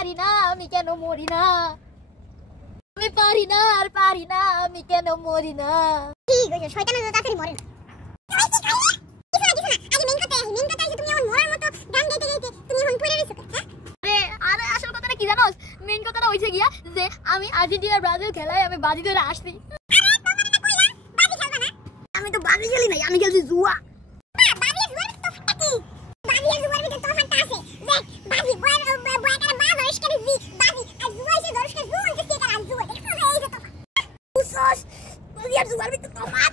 পারি না আমি কেন মরি না আমি পারি না আর পারি না আমি কেন মরি না ঠিক হইছে শয়তান তো তাড়াতাড়ি মরে না আগে মেন কথা তুমি এমন মরার মতো গান গাইতে গাইতে তুমি এখন পড়ে রইছো হ্যাঁ আরে আসল কথাটা কি জানোস মেইন কথাটা হইছে গিয়া যে আমি আর্জেন্টিনা ব্রাজিল খেলায় আমি বাজি ধরে আসছি আমি তো বাজি খেলি নাই আমি খেলছি জুয়া বাজি জুয়ার তো কি বাজি জুয়ার ভিতরে তফাৎ আছে দেখ বাজি বয় করে বা ধরিস করে জি বাজি আর জুয়া এসে ধরিস করে জুয়া দেখতে কার জুয়া দেখছো এই যে তফাৎ উসস বাজি আর জুয়ার ভিতরে তফাৎ